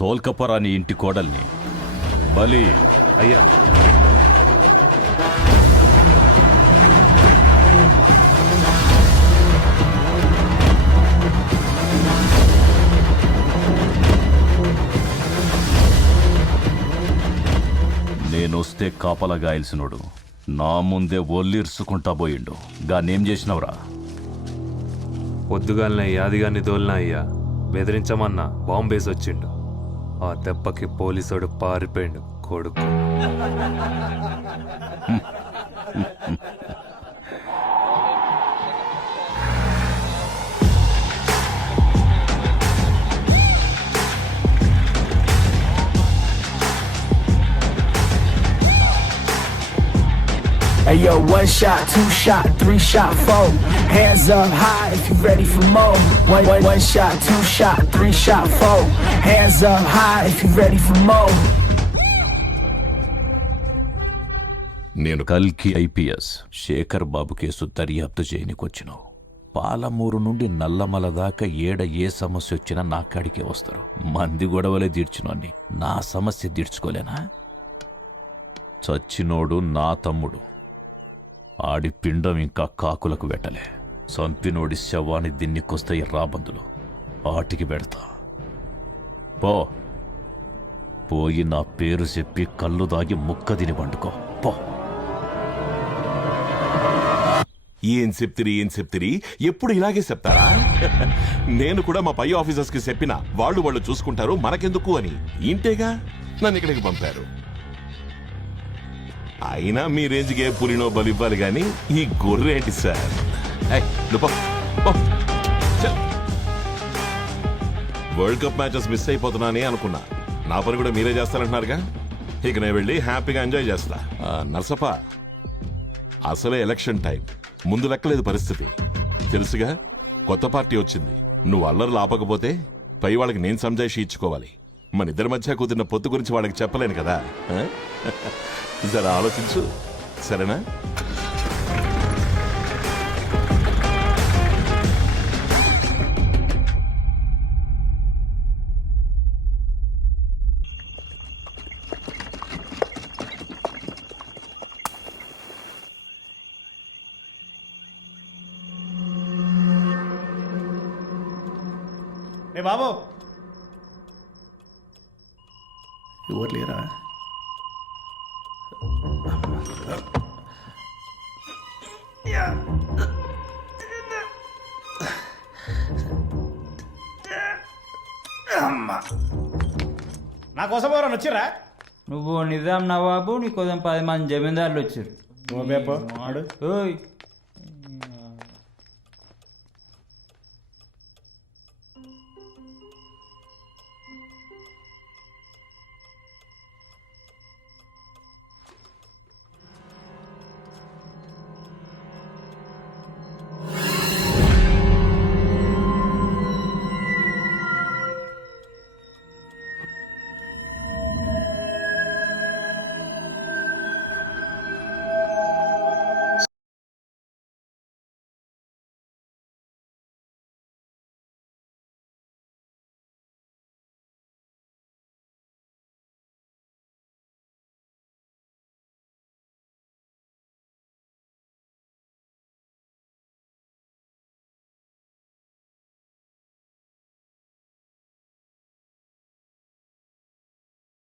తోల్కపరా నీ ఇంటి కోడల్ని. బలి. అయ్యా, నేనొస్తే కాపలగాయల్సినోడు నా ముందే ఒల్లిర్సుకుంటా పోయిండు. గానేం చేసినవరా? పొద్దుగాలనే యాదిగాన్ని దోల్నా అయ్యా. బెదిరించమన్నా బాంబేసి వచ్చిండు. ఆ దెబ్బకి పోలీసోడు పారిపోయిండు కొడుకు. Hey yo, 1 shot, 2 shot, 3 shot, 4. Hands up high if you ready for more. One shot, 2 shot, 3 shot, 4. Hands up high if you ready for more. నేను కల్కి ఐపీఎస్ శేఖర్ బాబు కేసు దర్యాప్తు చేయనికొచ్చినావు. పాలమూరు నుండి నల్లమల దాకా ఏ సమస్య వచ్చినా నా కాడికే వస్తారు. మంది గొడవలే తీర్చినోన్ని నా సమస్య తీర్చుకోలేనా? చచ్చినోడు నా తమ్ముడు. ఆడి పిండం ఇంకా కాకులకు పెట్టలే. సంపినోడి శవాన్ని దిన్నికొస్తాయి రాబందులు. ఆటికి పెడతా. పోయి నా పేరు చెప్పి కళ్ళు దాగి ముక్క తిని పండుకో పో. ఏం చెప్తిరి ఎప్పుడు ఇలాగే చెప్తారా? నేను కూడా మా పై ఆఫీసర్స్ కి చెప్పిన వాళ్ళు చూసుకుంటారు, మనకెందుకు అని. ఇంటేగా నన్ను ఇక్కడికి పంపారు. అయినా మీ రేంజ్కి ఏ పులినో బలివ్వాలి గాని ఈ గొర్రె ఏంటి sir? World cup matches miss అయిపోతున్నానే అనుకున్నా. నా పని కూడా మీరే చేస్తారంటున్నారుగా. ఇక నేను వెళ్ళి హ్యాపీగా ఎంజాయ్ చేస్తా. నర్సప్ప, అసలే ఎలక్షన్ టైం. ముందు లెక్కలేదు పరిస్థితి. తెలుసుగా, కొత్త పార్టీ వచ్చింది. నువ్వు అల్లర్లు ఆపకపోతే పై వాళ్ళకి నేను సంజాయిషి ఇచ్చుకోవాలి. మన ఇద్దరి మధ్య కుదిరిన పొత్తు గురించి వాళ్ళకి చెప్పలేను కదా. జర ఆలోచించు, సరేనా? బాబు ఎవరు లేరా? నా కోసం ఎవరన్నా వచ్చిర్రా? నువ్వు నిజాం నవాబు, నీ కోసం 10 మంది జమీందారులు వచ్చారు. ఓయ్